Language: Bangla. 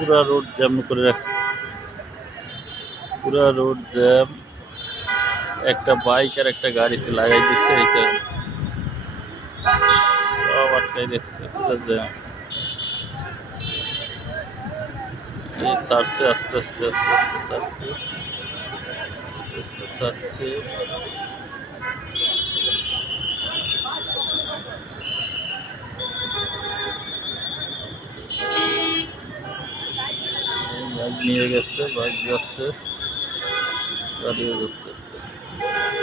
পুরা রোড জ্যাম করে রাখছে, পুরা রোড জ্যাম। একটা বাইক আর একটা গাড়িতে লাগাই দিচ্ছে, এই কারণে সব আটকাই দেখছে, পুরো জ্যাম। এই সারছে আস্তে আস্তে আস্তে আস্তে সারছে, আস্তে আস্তে সারছে। বাইক নিয়ে গেছে, বাইক যাচ্ছে, গাড়িও যাচ্ছে আস্তে আস্তে।